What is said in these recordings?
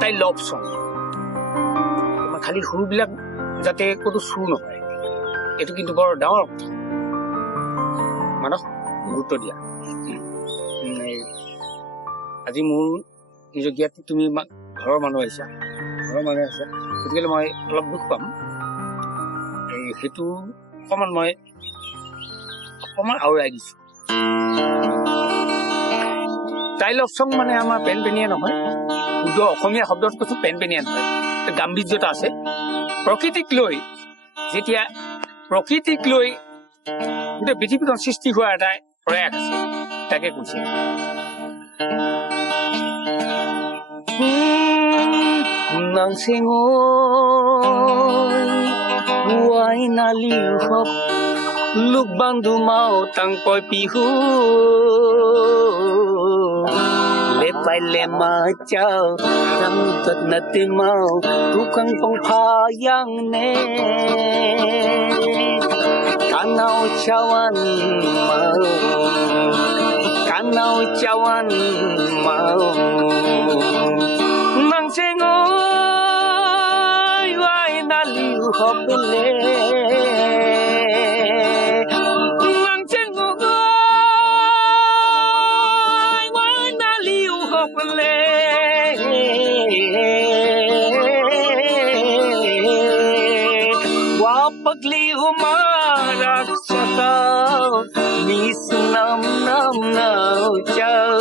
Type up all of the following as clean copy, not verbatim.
তাই লভ সং খালি সুৰবিলাক যাতে ক'তো চুৰ নহয় এইটো কিন্তু বৰ ডাঙৰ কথা মানুহক গুৰুত্ব দিয়া আজি মোৰ নিজৰ জ্ঞাত তুমি ঘৰৰ মানুহ আহিছা গতিকে মই অলপ দুখ পাম সেইটো অকণমান আওৰাই দিছোঁ তাই লভ সং মানে আমাৰ পেনপেনীয়া নহয় শুদ্ধ অসমীয়া শব্দত কৈছোঁ পেনপেনীয়া নহয় গাম্ভীৰ্যতা আছে প্ৰকৃতিক লৈ যেতিয়া প্ৰকৃতিক লৈ গোটেই পৃথিৱীখন সৃষ্টি হোৱা এটা প্ৰয়াস আছে তাকে কৈছে Buai naliu hop luk bandu mau tang poi pihu lepai lema chao rang tat nati mau tukang pong payang ne kanau cawan mau nang sengoy wai naliu hop le nang sengoy wai naliu hop le wapagliu marak sakau misnam nam nau chau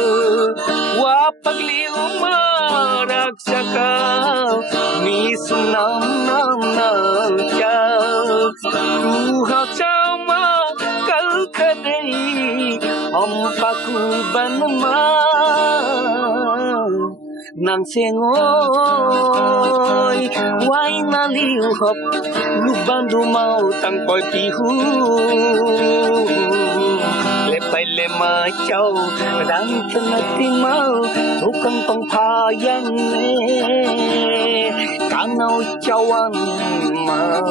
wapagliu marak sakau misnam nam nau chau tu hak chau ma kal khadei hom paku ban ma nang sengoy wai naliu hop luk bandu mau tang poi pihu lepai lema chau rang tenati mau tukang pong payang ne kanau cawan mau